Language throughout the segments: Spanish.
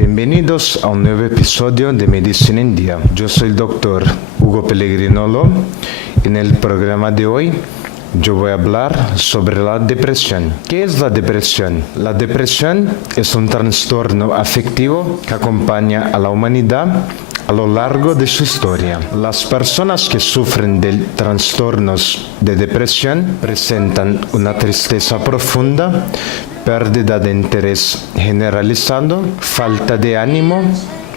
Bienvenidos a un nuevo episodio de Medicina en Día. Yo soy el doctor Hugo Pellegrinolo. En el programa de hoy yo voy a hablar sobre la depresión. ¿Qué es la depresión? La depresión es un trastorno afectivo que acompaña a la humanidad a lo largo de su historia. Las personas que sufren de trastornos de depresión presentan una tristeza profunda, pérdida de interés generalizado, falta de ánimo,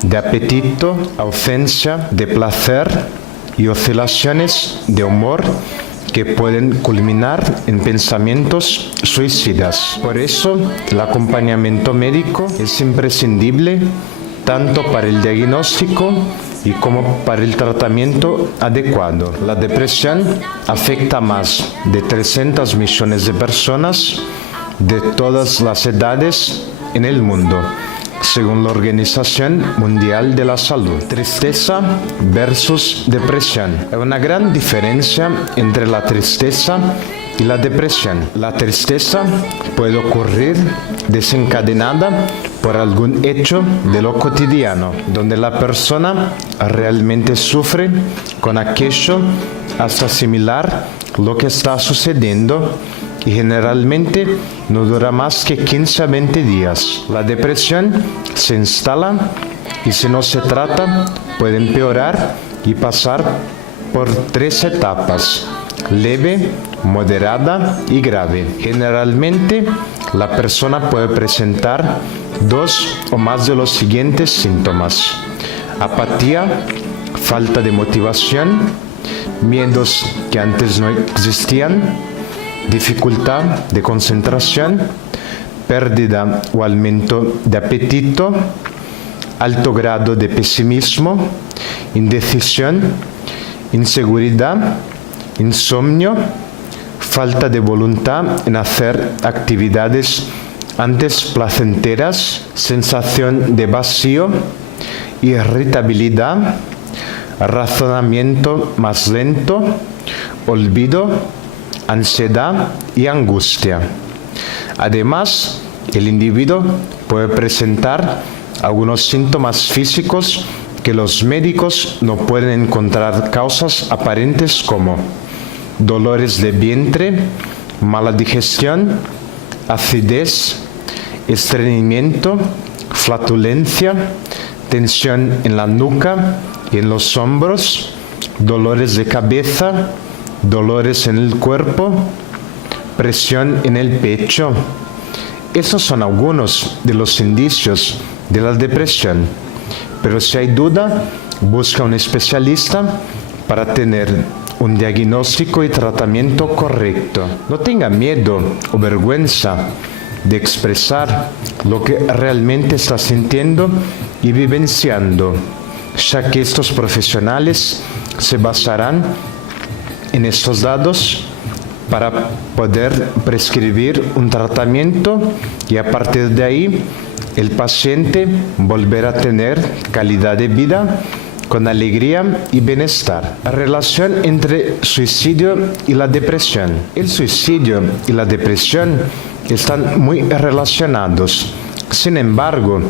de apetito, ausencia de placer y oscilaciones de humor que pueden culminar en pensamientos suicidas. Por eso, el acompañamiento médico es imprescindible tanto para el diagnóstico y como para el tratamiento adecuado. La depresión afecta a más de 300 millones de personas de todas las edades en el mundo, según la Organización Mundial de la Salud. Tristeza versus depresión. Hay una gran diferencia entre la tristeza y la depresión. La tristeza puede ocurrir desencadenada por algún hecho de lo cotidiano, donde la persona realmente sufre con aquello hasta asimilar lo que está sucediendo y generalmente no dura más que 15 a 20 días. La depresión se instala y si no se trata puede empeorar y pasar por 3 etapas: leve, moderada y grave. Generalmente la persona puede presentar 2 o más de los siguientes síntomas: apatía, falta de motivación, miedos que antes no existían, dificultad de concentración, pérdida o aumento de apetito, alto grado de pesimismo, indecisión, inseguridad, insomnio, falta de voluntad en hacer actividades antes placenteras, sensación de vacío, irritabilidad, razonamiento más lento, olvido, ansiedad y angustia. Además, el individuo puede presentar algunos síntomas físicos que los médicos no pueden encontrar causas aparentes, como dolores de vientre, mala digestión, acidez, estreñimiento, flatulencia, tensión en la nuca y en los hombros, dolores de cabeza, dolores en el cuerpo, presión en el pecho. Esos son algunos de los indicios de la depresión, pero si hay duda, busca un especialista para tener un diagnóstico y tratamiento correcto. No tenga miedo o vergüenza de expresar lo que realmente está sintiendo y vivenciando, ya que estos profesionales se basarán en estos datos para poder prescribir un tratamiento y a partir de ahí el paciente volverá a tener calidad de vida con alegría y bienestar. La relación entre suicidio y la depresión. El suicidio y la depresión están muy relacionados. Sin embargo,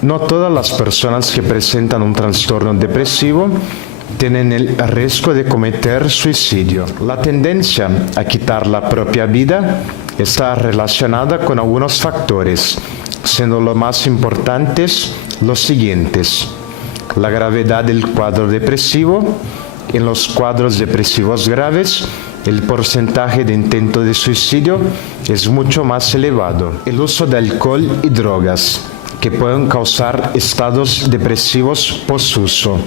no todas las personas que presentan un trastorno depresivo tienen el riesgo de cometer suicidio. La tendencia a quitar la propia vida está relacionada con algunos factores, siendo los más importantes los siguientes: la gravedad del cuadro depresivo. En los cuadros depresivos graves, el porcentaje de intento de suicidio es mucho más elevado. El uso de alcohol y drogas, que pueden causar estados depresivos posuso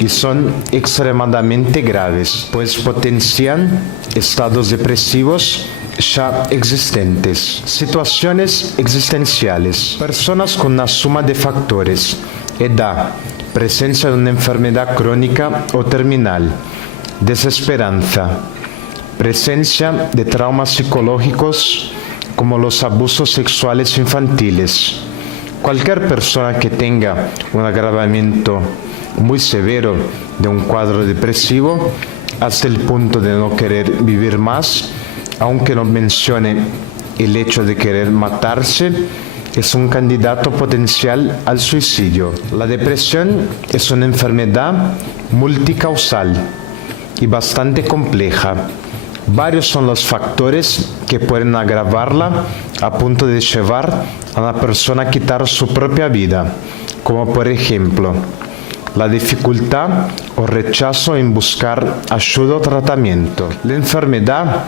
y son extremadamente graves, pues potencian estados depresivos ya existentes. Situaciones existenciales. Personas con una suma de factores: edad, presencia de una enfermedad crónica o terminal, desesperanza, presencia de traumas psicológicos como los abusos sexuales infantiles. Cualquier persona que tenga un agravamiento muy severo de un cuadro depresivo hasta el punto de no querer vivir más, aunque no mencione el hecho de querer matarse, es un candidato potencial al suicidio. La depresión es una enfermedad multicausal y bastante compleja. Varios son los factores que pueden agravarla a punto de llevar a una persona a quitar su propia vida, como por ejemplo, la dificultad o rechazo en buscar ayuda o tratamiento. La enfermedad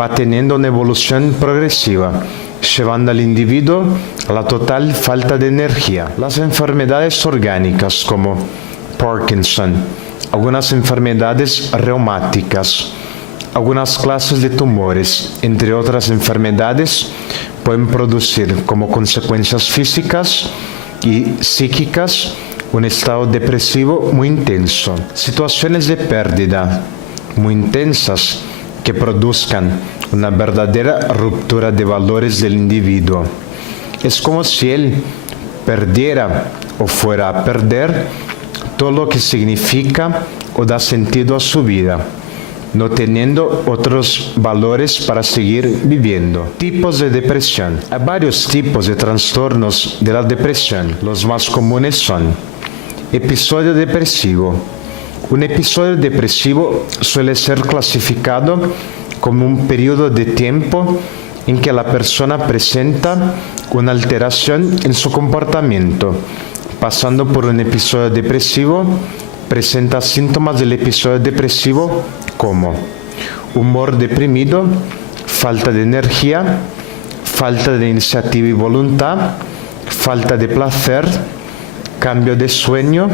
va teniendo una evolución progresiva, llevando al individuo a la total falta de energía. Las enfermedades orgánicas como Parkinson, algunas enfermedades reumáticas, algunas clases de tumores, entre otras enfermedades, pueden producir como consecuencias físicas y psíquicas un estado depresivo muy intenso. Situaciones de pérdida muy intensas que produzcan una verdadera ruptura de valores del individuo. Es como si él perdiera o fuera a perder todo lo que significa o da sentido a su vida, no teniendo otros valores para seguir viviendo. Tipos de depresión. Hay varios tipos de trastornos de la depresión. Los más comunes son episodio depresivo. Un episodio depresivo suele ser clasificado como un periodo de tiempo en que la persona presenta una alteración en su comportamiento. Pasando por un episodio depresivo, presenta síntomas del episodio depresivo como humor deprimido, falta de energía, falta de iniciativa y voluntad, falta de placer, cambio de sueño,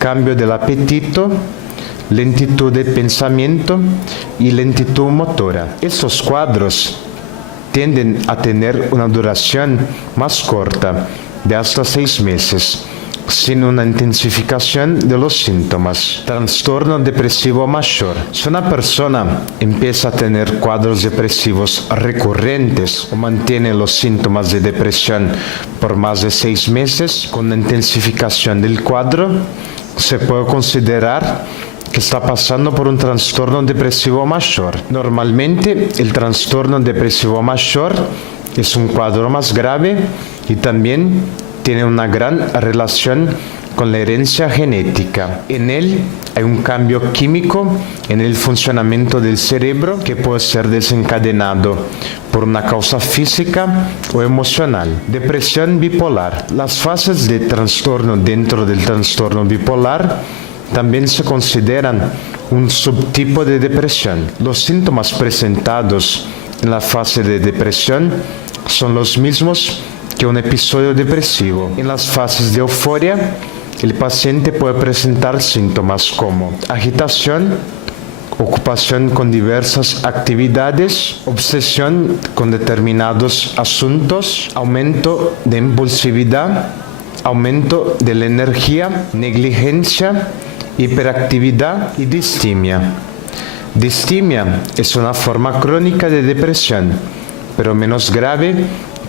cambio del apetito, lentitud de pensamiento y lentitud motora. Estos cuadros tienden a tener una duración más corta, de hasta 6 meses, sin una intensificación de los síntomas. Trastorno depresivo mayor. Si una persona empieza a tener cuadros depresivos recurrentes o mantiene los síntomas de depresión por más de 6 meses, con la intensificación del cuadro, se puede considerar que está pasando por un trastorno depresivo mayor. Normalmente, el trastorno depresivo mayor es un cuadro más grave y también tiene una gran relación con la herencia genética. En él hay un cambio químico en el funcionamiento del cerebro que puede ser desencadenado por una causa física o emocional. Depresión bipolar. Las fases de trastorno dentro del trastorno bipolar también se consideran un subtipo de depresión. Los síntomas presentados en la fase de depresión son los mismos que un episodio depresivo. En las fases de euforia, el paciente puede presentar síntomas como agitación, ocupación con diversas actividades, obsesión con determinados asuntos, aumento de impulsividad, aumento de la energía, negligencia, hiperactividad y distimia. Distimia es una forma crónica de depresión, pero menos grave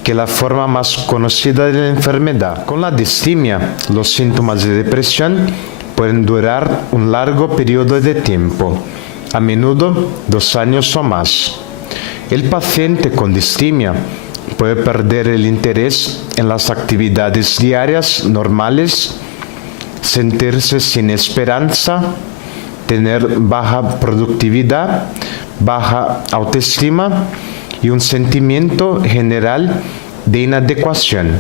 que la forma más conocida de la enfermedad. Con la distimia, los síntomas de depresión pueden durar un largo periodo de tiempo, a menudo 2 años o más. El paciente con distimia puede perder el interés en las actividades diarias normales, sentirse sin esperanza, tener baja productividad, baja autoestima y un sentimiento general de inadecuación.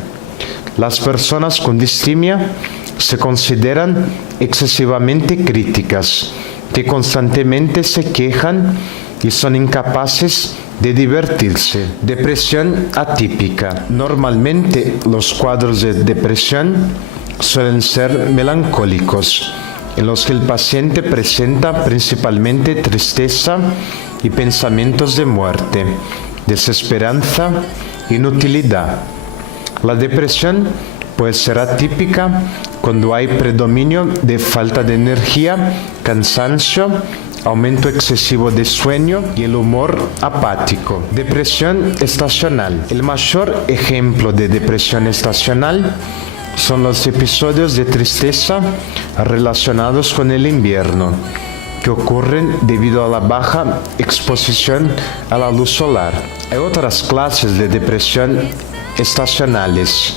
Las personas con distimia se consideran excesivamente críticas, que constantemente se quejan y son incapaces de divertirse. Depresión atípica. Normalmente los cuadros de depresión suelen ser melancólicos, en los que el paciente presenta principalmente tristeza y pensamientos de muerte, desesperanza, inutilidad. La depresión puede ser atípica cuando hay predominio de falta de energía, cansancio, aumento excesivo de sueño y el humor apático. Depresión estacional. El mayor ejemplo de depresión estacional son los episodios de tristeza relacionados con el invierno, que ocurren debido a la baja exposición a la luz solar. Hay otras clases de depresión estacionales,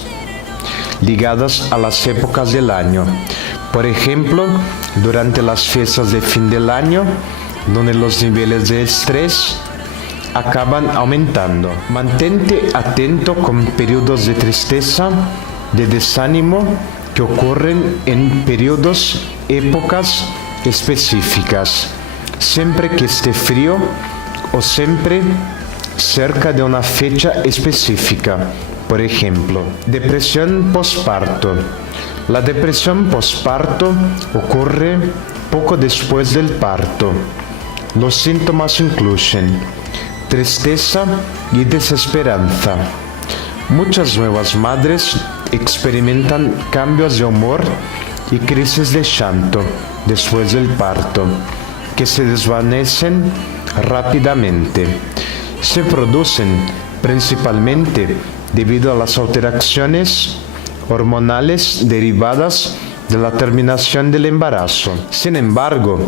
ligadas a las épocas del año. Por ejemplo, durante las fiestas de fin del año, donde los niveles de estrés acaban aumentando. Mantente atento con periodos de tristeza, de desánimo que ocurren en periodos, épocas específicas. Siempre que esté frío o siempre cerca de una fecha específica. Por ejemplo, depresión postparto. La depresión postparto ocurre poco después del parto. Los síntomas incluyen tristeza y desesperanza. Muchas nuevas madres experimentan cambios de humor y crisis de llanto después del parto, que se desvanecen rápidamente. Se producen principalmente debido a las alteraciones hormonales derivadas de la terminación del embarazo. Sin embargo,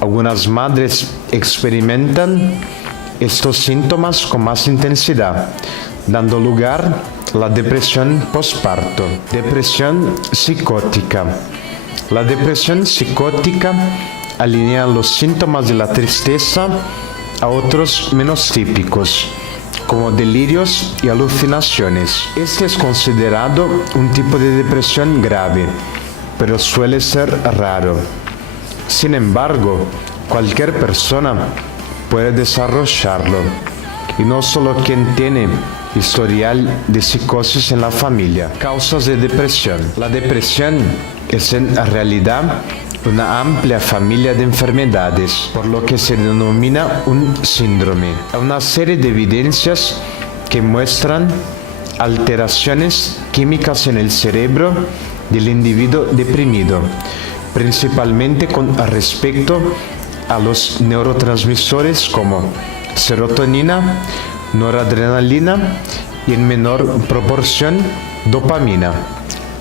algunas madres experimentan estos síntomas con más intensidad, dando lugar a la depresión postparto. Depresión psicótica. La depresión psicótica alinea los síntomas de la tristeza a otros menos típicos, como delirios y alucinaciones. Este es considerado un tipo de depresión grave, pero suele ser raro. Sin embargo, cualquier persona puede desarrollarlo, y no solo quien tiene historial de psicosis en la familia. Causas de depresión. La depresión es en realidad una amplia familia de enfermedades, por lo que se denomina un síndrome. Una serie de evidencias que muestran alteraciones químicas en el cerebro del individuo deprimido, principalmente con respecto a los neurotransmisores como serotonina, noradrenalina y en menor proporción dopamina,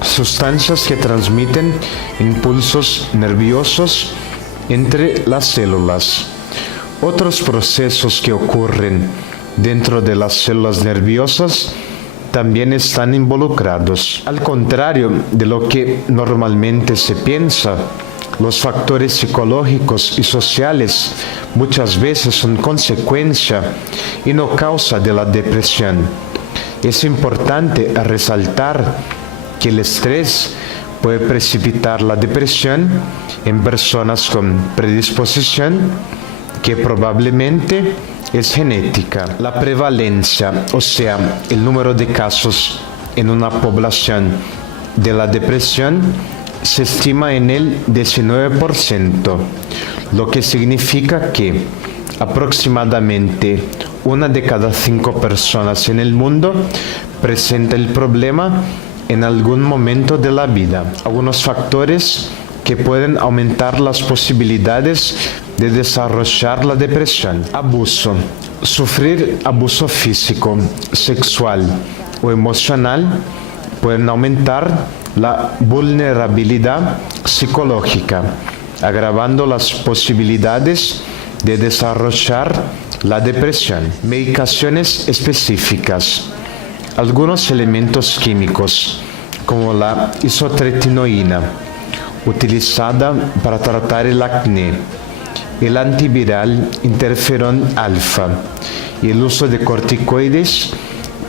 sustancias que transmiten impulsos nerviosos entre las células. Otros procesos que ocurren dentro de las células nerviosas también están involucrados. Al contrario de lo que normalmente se piensa, los factores psicológicos y sociales muchas veces son consecuencia y no causa de la depresión. Es importante resaltar que el estrés puede precipitar la depresión en personas con predisposición que probablemente es genética. La prevalencia, o sea, el número de casos en una población de la depresión, se estima en el 19%, lo que significa que aproximadamente 1 de cada 5 personas en el mundo presenta el problema en algún momento de la vida. Algunos factores que pueden aumentar las posibilidades de desarrollar la depresión. Abuso. Sufrir abuso físico, sexual o emocional pueden aumentar la vulnerabilidad psicológica, agravando las posibilidades de desarrollar la depresión. Medicaciones específicas. Algunos elementos químicos, como la isotretinoína, utilizada para tratar el acné, el antiviral interferón alfa y el uso de corticoides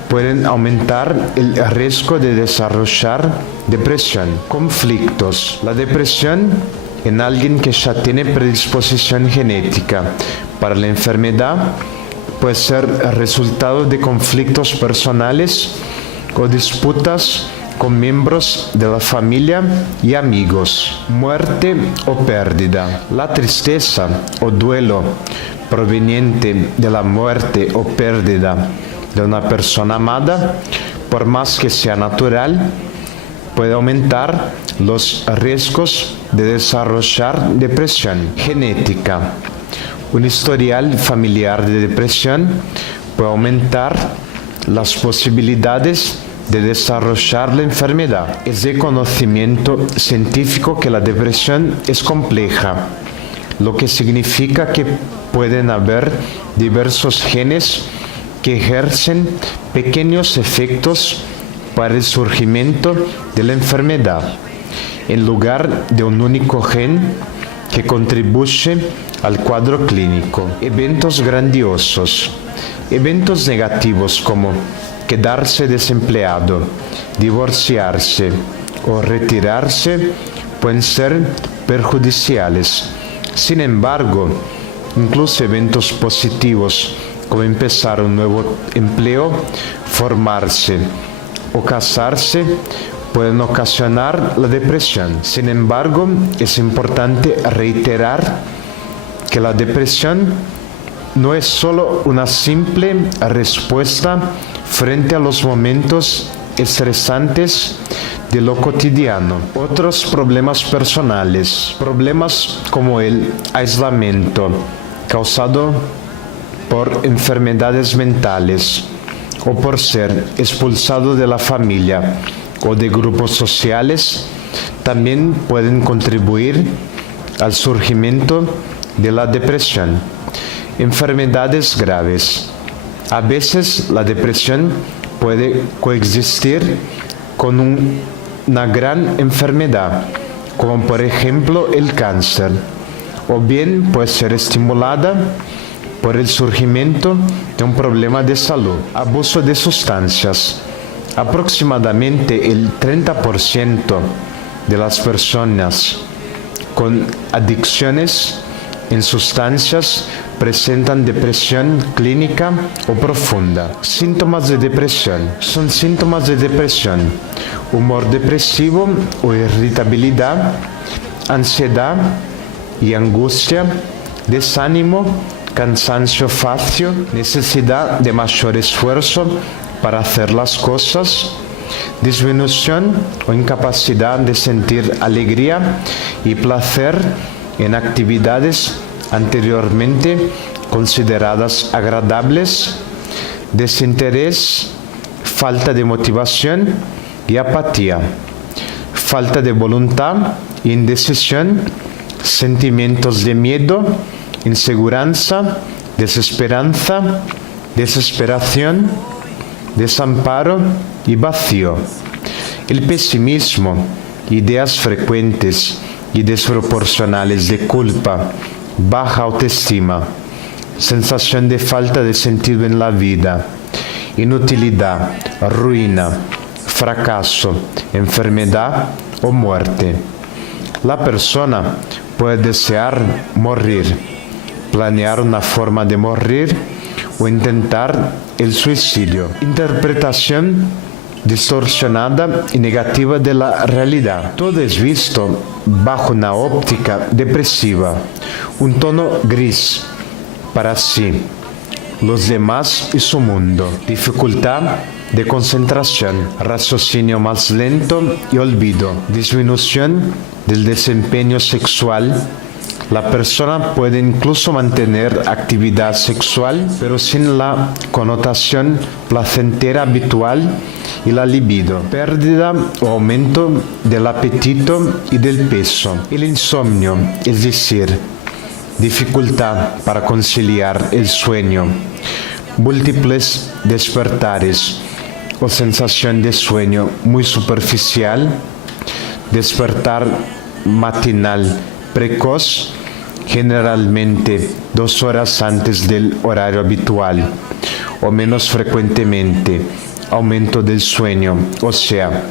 pueden aumentar el riesgo de desarrollar depresión. Conflictos. La depresión en alguien que ya tiene predisposición genética para la enfermedad puede ser resultado de conflictos personales o disputas con miembros de la familia y amigos. Muerte o pérdida. La tristeza o duelo proveniente de la muerte o pérdida de una persona amada, por más que sea natural, puede aumentar los riesgos de desarrollar depresión. Genética. Un historial familiar de depresión puede aumentar las posibilidades de desarrollar la enfermedad. Es de conocimiento científico que la depresión es compleja, lo que significa que pueden haber diversos genes que ejercen pequeños efectos para el surgimiento de la enfermedad, en lugar de un único gen que contribuye al cuadro clínico. Eventos grandiosos, eventos negativos como quedarse desempleado, divorciarse o retirarse pueden ser perjudiciales. Sin embargo, incluso eventos positivos como empezar un nuevo empleo, formarse o casarse pueden ocasionar la depresión. Sin embargo, es importante reiterar que la depresión no es solo una simple respuesta frente a los momentos estresantes de lo cotidiano. Otros problemas personales, problemas como el aislamiento causado por enfermedades mentales o por ser expulsado de la familia o de grupos sociales, también pueden contribuir al surgimiento de la depresión. Enfermedades graves. A veces la depresión puede coexistir con una gran enfermedad, como por ejemplo el cáncer, o bien puede ser estimulada por el surgimiento de un problema de salud. Abuso de sustancias. Aproximadamente el 30% de las personas con adicciones en sustancias presentan depresión clínica o profunda. Síntomas de depresión. Son síntomas de depresión: humor depresivo o irritabilidad, ansiedad y angustia, desánimo, cansancio fácil, necesidad de mayor esfuerzo para hacer las cosas, disminución o incapacidad de sentir alegría y placer en actividades anteriormente consideradas agradables, desinterés, falta de motivación y apatía, falta de voluntad, indecisión, sentimientos de miedo, inseguranza, desesperanza, desesperación, desamparo y vacío. El pesimismo, ideas frecuentes y desproporcionales de culpa, baja autoestima, sensación de falta de sentido en la vida, inutilidad, ruina, fracaso, enfermedad o muerte. La persona puede desear morir, planear una forma de morir o intentar el suicidio. Interpretación distorsionada y negativa de la realidad. Todo es visto bajo una óptica depresiva, un tono gris para sí, los demás y su mundo. Dificultad de concentración, raciocinio más lento y olvido, disminución del desempeño sexual. La persona puede incluso mantener actividad sexual, pero sin la connotación placentera habitual y la libido. Pérdida o aumento del apetito y del peso. El insomnio, es decir, dificultad para conciliar el sueño. Múltiples despertares o sensación de sueño muy superficial. Despertar matinal precoz, generalmente 2 horas antes del horario habitual o menos frecuentemente. Aumento del sueño, o sea,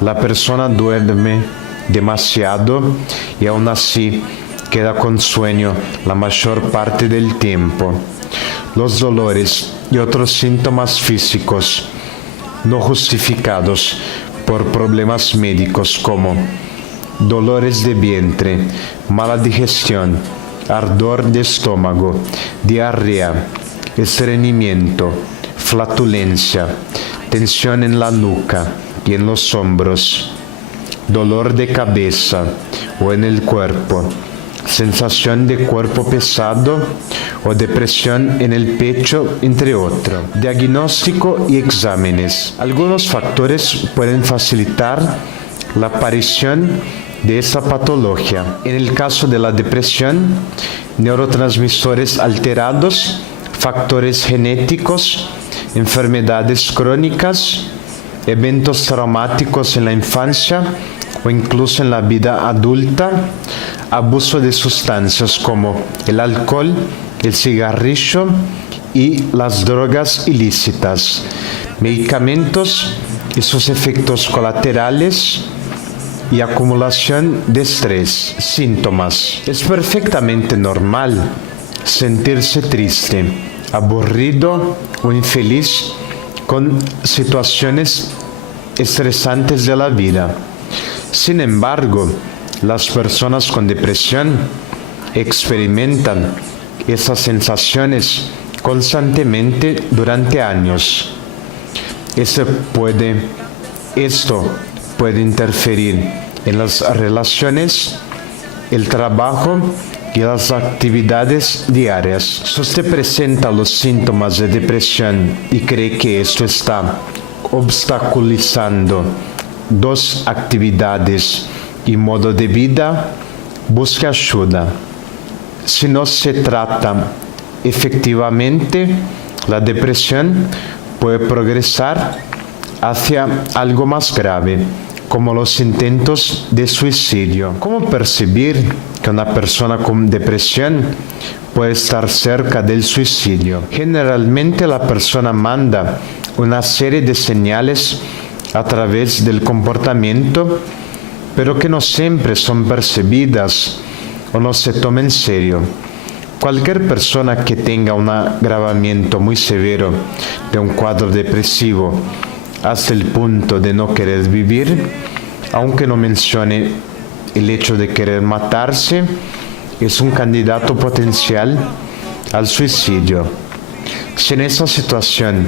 la persona duerme demasiado y aún así queda con sueño la mayor parte del tiempo. Los dolores y otros síntomas físicos no justificados por problemas médicos como dolores de vientre, mala digestión, ardor de estómago, diarrea, estreñimiento, flatulencia, tensión en la nuca y en los hombros, dolor de cabeza o en el cuerpo, sensación de cuerpo pesado o depresión en el pecho, entre otros. Diagnóstico y exámenes. Algunos factores pueden facilitar la aparición de esta patología. En el caso de la depresión, neurotransmisores alterados, factores genéticos, enfermedades crónicas, eventos traumáticos en la infancia o incluso en la vida adulta, abuso de sustancias como el alcohol, el cigarrillo y las drogas ilícitas, medicamentos y sus efectos colaterales y acumulación de estrés. Síntomas. Es perfectamente normal sentirse triste, aburrido o infeliz con situaciones estresantes de la vida. Sin embargo, las personas con depresión experimentan esas sensaciones constantemente durante años. Esto puede interferir en las relaciones, el trabajo y las actividades diarias. Si usted presenta los síntomas de depresión y cree que esto está obstaculizando dos actividades y modo de vida, busque ayuda. Si no se trata efectivamente, la depresión puede progresar hacia algo más grave, como los intentos de suicidio. ¿Cómo percibir que una persona con depresión puede estar cerca del suicidio? Generalmente la persona manda una serie de señales a través del comportamiento, pero que no siempre son percibidas o no se toman en serio. Cualquier persona que tenga un agravamiento muy severo de un cuadro depresivo hasta el punto de no querer vivir, aunque no mencione el hecho de querer matarse, es un candidato potencial al suicidio. Si en esa situación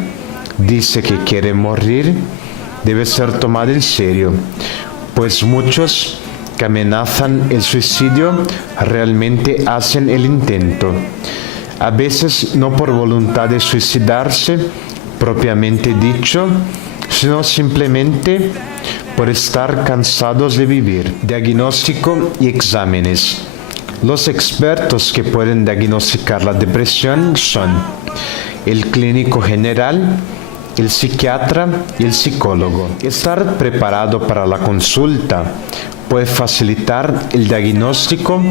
dice que quiere morir, debe ser tomado en serio, pues muchos que amenazan el suicidio realmente hacen el intento, a veces no por voluntad de suicidarse propiamente dicho, sino simplemente por estar cansados de vivir. Diagnóstico y exámenes. Los expertos que pueden diagnosticar la depresión son el clínico general, el psiquiatra y el psicólogo. Estar preparado para la consulta puede facilitar el diagnóstico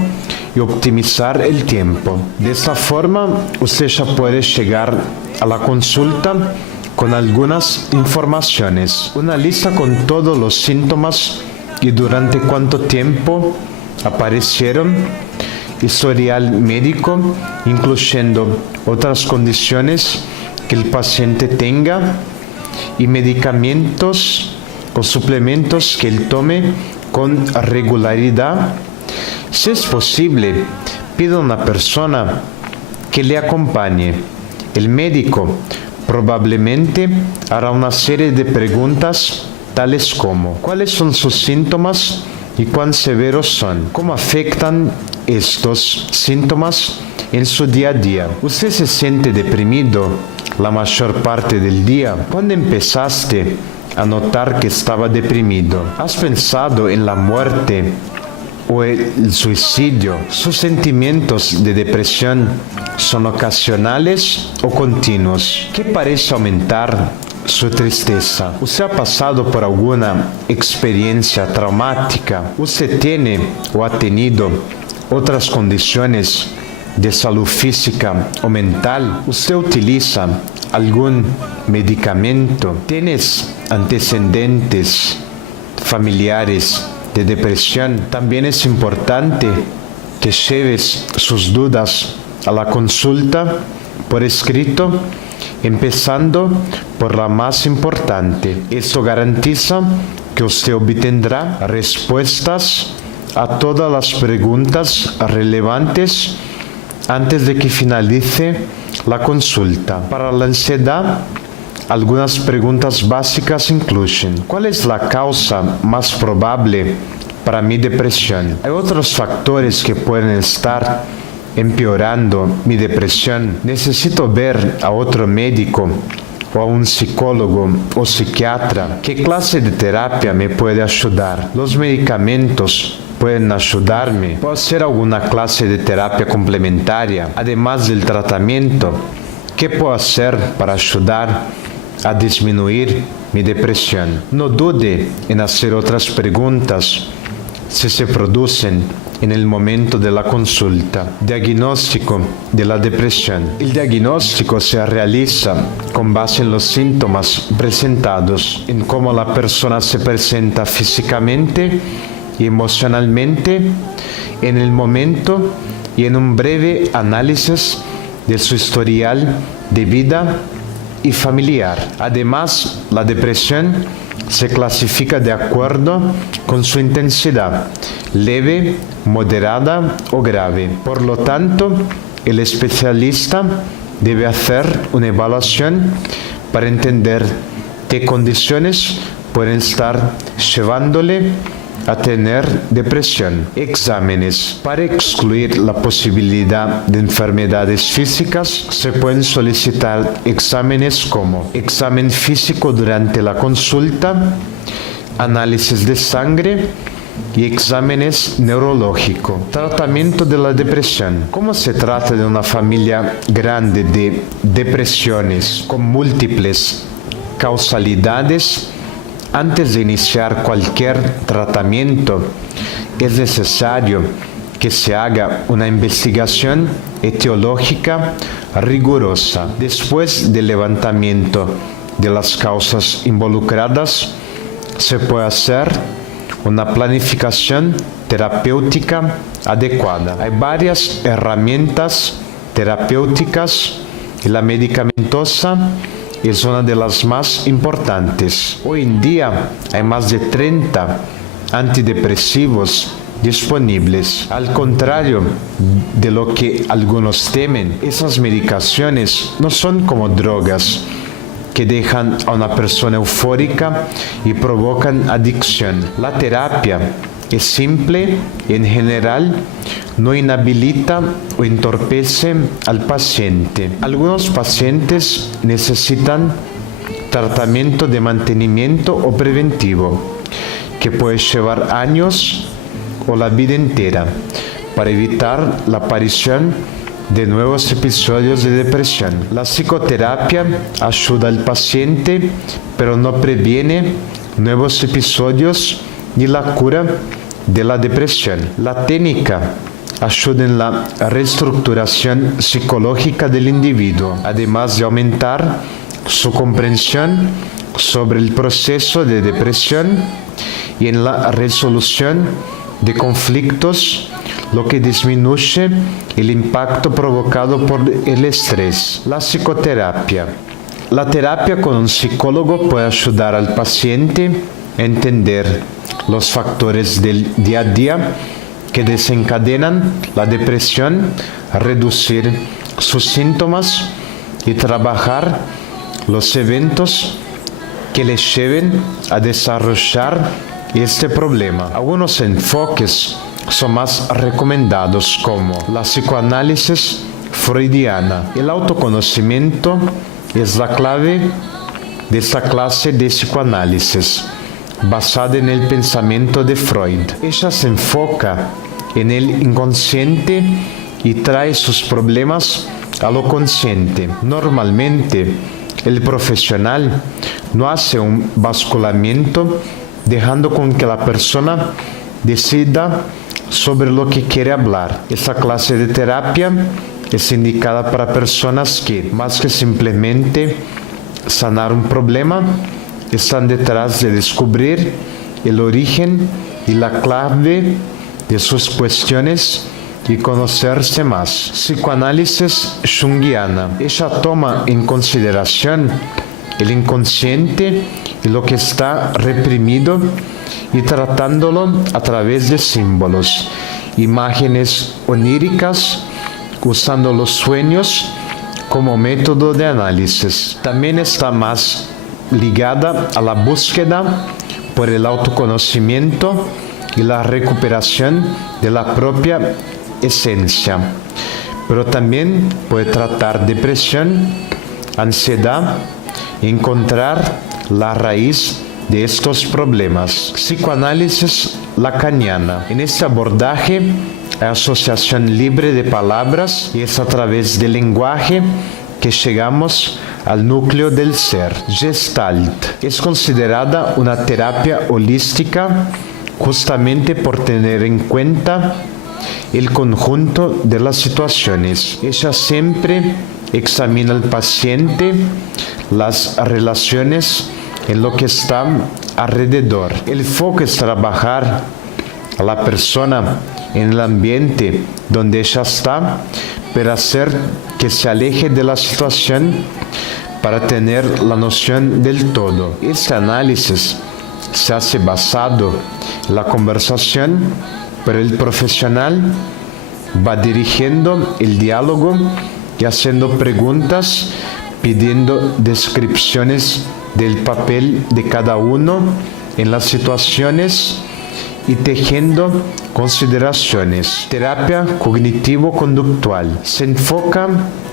y optimizar el tiempo. De esta forma, usted ya puede llegar a la consulta con algunas informaciones, una lista con todos los síntomas y durante cuánto tiempo aparecieron, historial médico, incluyendo otras condiciones que el paciente tenga y medicamentos o suplementos que él tome con regularidad. Si es posible, pida a una persona que le acompañe. El médico probablemente hará una serie de preguntas tales como: ¿cuáles son sus síntomas y cuán severos son? ¿Cómo afectan estos síntomas en su día a día? ¿Usted se siente deprimido la mayor parte del día? ¿Cuándo empezaste a notar que estaba deprimido? ¿Has pensado en la muerte o el suicidio? ¿Sus sentimientos de depresión son ocasionales o continuos? ¿Qué parece aumentar su tristeza? ¿Usted ha pasado por alguna experiencia traumática? ¿Usted tiene o ha tenido otras condiciones de salud física o mental? ¿Usted utiliza algún medicamento? ¿Tienes antecedentes familiares de depresión? También es importante que lleves sus dudas a la consulta por escrito, empezando por la más importante. Esto garantiza que usted obtendrá respuestas a todas las preguntas relevantes antes de que finalice la consulta. Para la ansiedad, algunas preguntas básicas incluyen: ¿cuál es la causa más probable para mi depresión? ¿Hay otros factores que pueden estar empeorando mi depresión? ¿Necesito ver a otro médico o a un psicólogo o psiquiatra? ¿Qué clase de terapia me puede ayudar? ¿Los medicamentos pueden ayudarme? ¿Puedo hacer alguna clase de terapia complementaria además del tratamiento? ¿Qué puedo hacer para ayudar a disminuir mi depresión. No dude en hacer otras preguntas si se producen en el momento de la consulta. Diagnóstico de la depresión. El diagnóstico se realiza con base en los síntomas presentados, en cómo la persona se presenta físicamente y emocionalmente en el momento y en un breve análisis de su historial de vida y familiar. Además, la depresión se clasifica de acuerdo con su intensidad, leve, moderada o grave. Por lo tanto, el especialista debe hacer una evaluación para entender qué condiciones pueden estar llevándole a tener depresión. Exámenes. Para excluir la posibilidad de enfermedades físicas, se pueden solicitar exámenes como examen físico durante la consulta, análisis de sangre y exámenes neurológicos. Tratamiento de la depresión. Como se trata de una familia grande de depresiones con múltiples causalidades, antes de iniciar cualquier tratamiento, es necesario que se haga una investigación etiológica rigurosa. Después del levantamiento de las causas involucradas, se puede hacer una planificación terapéutica adecuada. Hay varias herramientas terapéuticas y la medicamentosa es una de las más importantes. Hoy en día hay más de 30 antidepresivos disponibles. Al contrario de lo que algunos temen, esas medicaciones no son como drogas que dejan a una persona eufórica y provocan adicción. La terapia es simple y en general no inhabilita o entorpece al paciente. Algunos pacientes necesitan tratamiento de mantenimiento o preventivo, que puede llevar años o la vida entera, para evitar la aparición de nuevos episodios de depresión. La psicoterapia ayuda al paciente, pero no previene nuevos episodios ni la cura de la depresión. La técnica ayuda en la reestructuración psicológica del individuo, además de aumentar su comprensión sobre el proceso de depresión y en la resolución de conflictos, lo que disminuye el impacto provocado por el estrés. La psicoterapia. La terapia con un psicólogo puede ayudar al paciente a entender los factores del día a día que desencadenan la depresión, reducir sus síntomas y trabajar los eventos que le lleven a desarrollar este problema. Algunos enfoques son más recomendados, como la psicoanálisis freudiana. El autoconocimiento es la clave de esta clase de psicoanálisis, basada en el pensamiento de Freud. Ella se enfoca en el inconsciente y trae sus problemas a lo consciente. Normalmente, el profesional no hace un basculamiento, dejando con que la persona decida sobre lo que quiere hablar. Esta clase de terapia es indicada para personas que, más que simplemente sanar un problema, están detrás de descubrir el origen y la clave de sus cuestiones y conocerse más. Psicoanálisis junguiana. Ella toma en consideración el inconsciente y lo que está reprimido y tratándolo a través de símbolos, imágenes oníricas, usando los sueños como método de análisis. También está más ligada a la búsqueda por el autoconocimiento y la recuperación de la propia esencia, pero también puede tratar depresión, ansiedad y encontrar la raíz de estos problemas. Psicoanálisis lacaniana. En este abordaje hay asociación libre de palabras y es a través del lenguaje que llegamos al núcleo del ser. Gestalt es considerada una terapia holística justamente por tener en cuenta el conjunto de las situaciones. Ella siempre examina al paciente, las relaciones en lo que está alrededor. El foco es trabajar a la persona en el ambiente donde ella está, pero hacer que se aleje de la situación para tener la noción del todo. Este análisis se hace basado en la conversación, pero el profesional va dirigiendo el diálogo y haciendo preguntas, pidiendo descripciones del papel de cada uno en las situaciones y tejiendo consideraciones. Terapia cognitivo-conductual se enfoca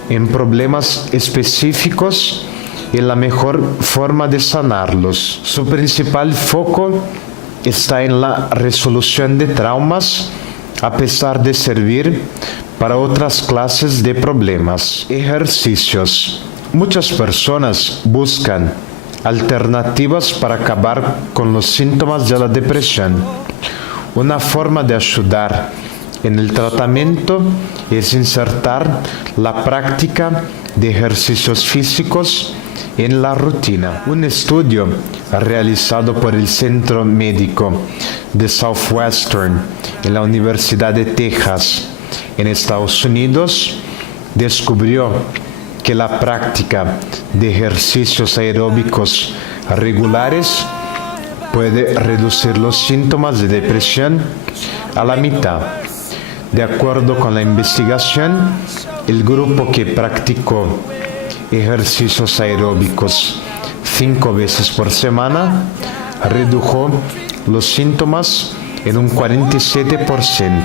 en problemas específicos y la mejor forma de sanarlos. Su principal foco está en la resolución de traumas, a pesar de servir para otras clases de problemas. Ejercicios. Muchas personas buscan alternativas para acabar con los síntomas de la depresión. Una forma de ayudar en el tratamiento es insertar la práctica de ejercicios físicos en la rutina. Un estudio realizado por el Centro Médico de Southwestern en la Universidad de Texas en Estados Unidos descubrió que la práctica de ejercicios aeróbicos regulares puede reducir los síntomas de depresión a la mitad. De acuerdo con la investigación, el grupo que practicó ejercicios aeróbicos 5 veces por semana redujo los síntomas en un 47%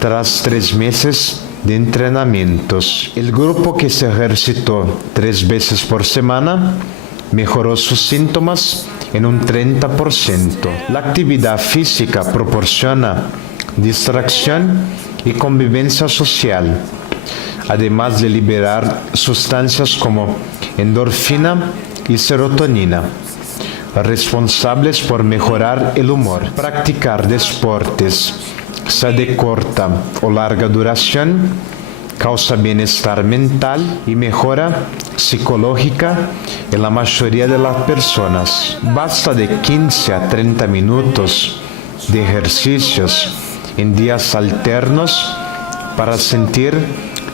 tras 3 meses de entrenamientos. El grupo que se ejercitó 3 veces por semana mejoró sus síntomas en un 30%. La actividad física proporciona distracción y convivencia social, además de liberar sustancias como endorfina y serotonina, responsables por mejorar el humor. Practicar deportes, sea de corta o larga duración, causa bienestar mental y mejora psicológica en la mayoría de las personas. Basta de 15 a 30 minutos de ejercicios en días alternos para sentir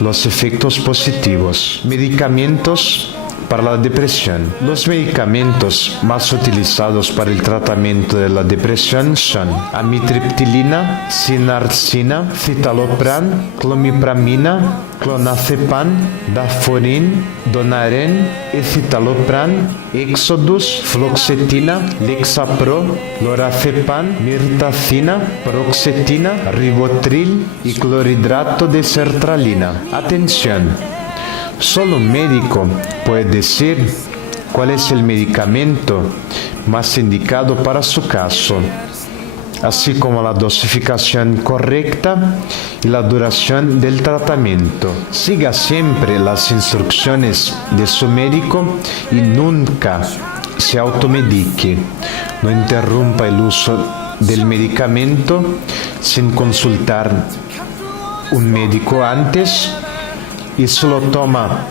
los efectos positivos. Medicamentos para la depresión. Los medicamentos más utilizados para el tratamiento de la depresión son amitriptilina, sinarcina, citalopram, clomipramina, clonazepam, daforin, donaren, escitalopram, Exodus, fluoxetina, Lexapro, lorazepam, mirtazina, paroxetina, ribotril y clorhidrato de sertralina. Atención. Solo un médico puede decir cuál es el medicamento más indicado para su caso, así como la dosificación correcta y la duración del tratamiento. Siga siempre las instrucciones de su médico y nunca se automedique. No interrumpa el uso del medicamento sin consultar un médico antes y solo toma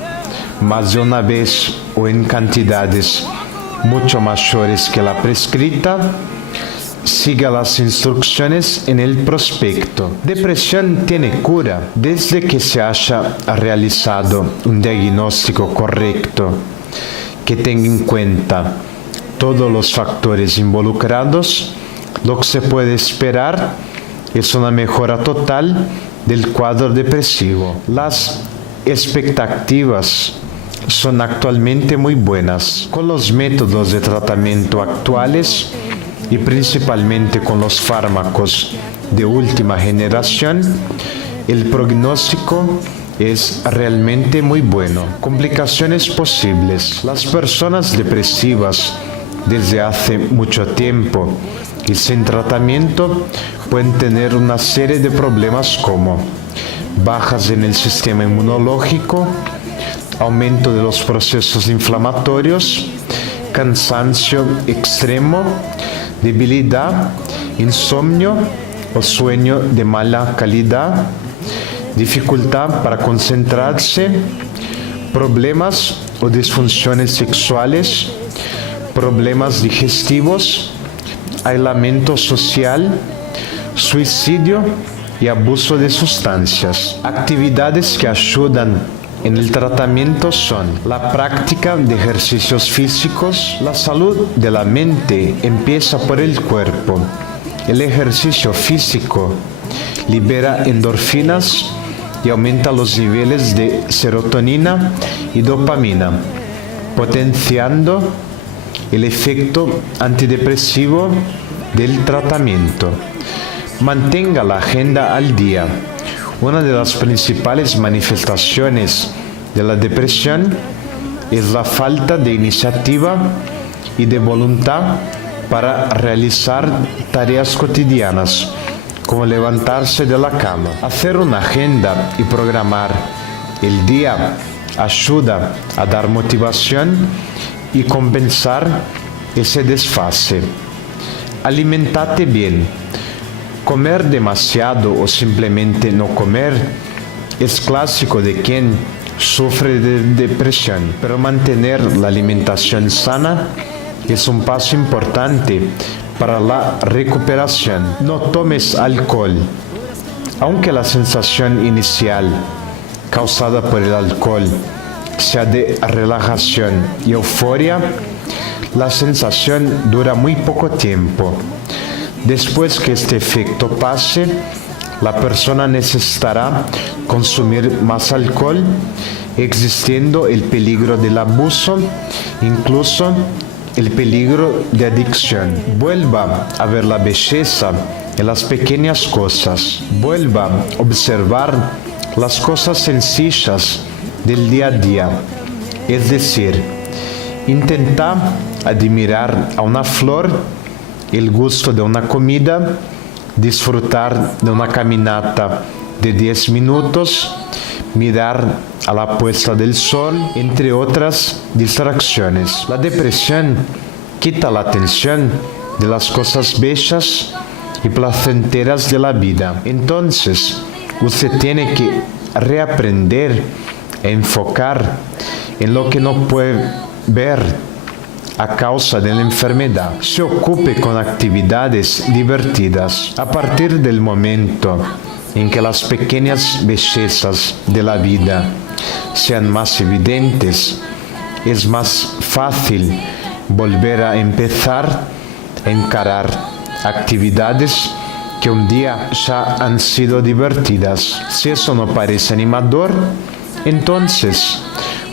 más de una vez o en cantidades mucho mayores que la prescrita. Siga las instrucciones en el prospecto. Depresión tiene cura desde que se haya realizado un diagnóstico correcto que tenga en cuenta todos los factores involucrados. Lo que se puede esperar es una mejora total del cuadro depresivo. Las expectativas son actualmente muy buenas. Con los métodos de tratamiento actuales y principalmente con los fármacos de última generación, el pronóstico es realmente muy bueno. Complicaciones posibles. Las personas depresivas desde hace mucho tiempo y sin tratamiento pueden tener una serie de problemas como bajas en el sistema inmunológico, aumento de los procesos inflamatorios, cansancio extremo, debilidad, insomnio o sueño de mala calidad, dificultad para concentrarse, problemas o disfunciones sexuales, problemas digestivos, aislamiento social, suicidio y abuso de sustancias. Actividades que ayudan en el tratamiento son la práctica de ejercicios físicos. La salud de la mente empieza por el cuerpo. El ejercicio físico libera endorfinas y aumenta los niveles de serotonina y dopamina, potenciando el efecto antidepresivo del tratamiento. Mantenga la agenda al día. Una de las principales manifestaciones de la depresión es la falta de iniciativa y de voluntad para realizar tareas cotidianas, como levantarse de la cama. Hacer una agenda y programar el día ayuda a dar motivación y compensar ese desfase. Alimentate bien. Comer demasiado o simplemente no comer es clásico de quien sufre de depresión, pero mantener la alimentación sana es un paso importante para la recuperación. No tomes alcohol. Aunque la sensación inicial causada por el alcohol sea de relajación y euforia, la sensación dura muy poco tiempo. Después que este efecto pase, la persona necesitará consumir más alcohol, existiendo el peligro del abuso, incluso el peligro de adicción. Vuelva a ver la belleza en las pequeñas cosas. Vuelva a observar las cosas sencillas del día a día. Es decir, intenta admirar a una flor, el gusto de una comida, disfrutar de una caminata de 10 minutos, mirar a la puesta del sol, entre otras distracciones. La depresión quita la atención de las cosas bellas y placenteras de la vida. Entonces, usted tiene que reaprender a enfocar en lo que no puede ver a causa de la enfermedad. Se ocupe con actividades divertidas. A partir del momento en que las pequeñas bellezas de la vida sean más evidentes, es más fácil volver a empezar a encarar actividades que un día ya han sido divertidas. Si eso no parece animador, entonces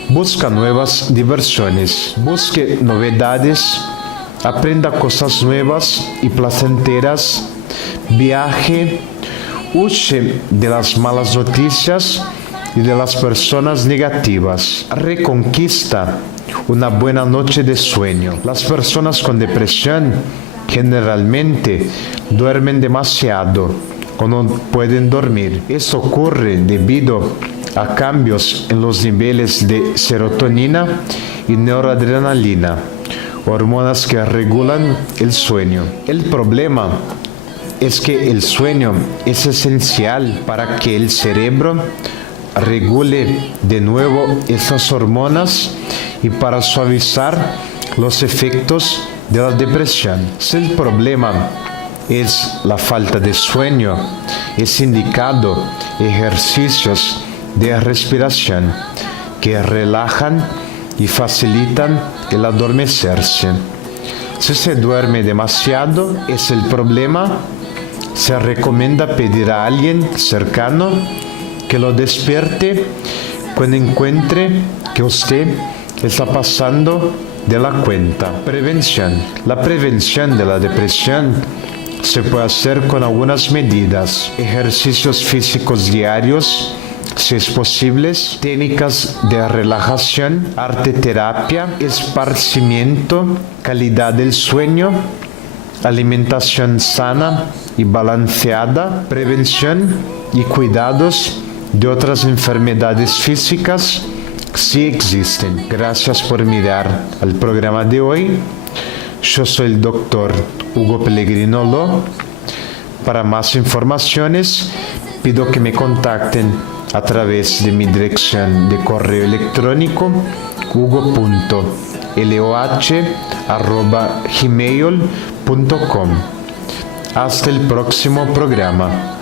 busca nuevas diversiones, busque novedades, aprenda cosas nuevas y placenteras, viaje, huye de las malas noticias y de las personas negativas. Reconquista una buena noche de sueño. Las personas con depresión generalmente duermen demasiado o no pueden dormir. Esto ocurre debido a cambios en los niveles de serotonina y noradrenalina, hormonas que regulan el sueño. El problema es que el sueño es esencial para que el cerebro regule de nuevo esas hormonas y para suavizar los efectos de la depresión. Si el problema es la falta de sueño, es indicado ejercicios de respiración que relajan y facilitan el adormecerse. Si se duerme demasiado, es el problema. Se recomienda pedir a alguien cercano que lo despierte cuando encuentre que usted está pasando de la cuenta. Prevención. La prevención de la depresión se puede hacer con algunas medidas: ejercicios físicos diarios, si es posible, técnicas de relajación, arteterapia, esparcimiento, calidad del sueño, alimentación sana y balanceada, prevención y cuidados de otras enfermedades físicas, Sí existen. Gracias por mirar al programa de hoy. Yo soy el doctor Hugo Pellegrino Lo. Para más informaciones, pido que me contacten a través de mi dirección de correo electrónico hugo.loh@gmail.com. Hasta el próximo programa.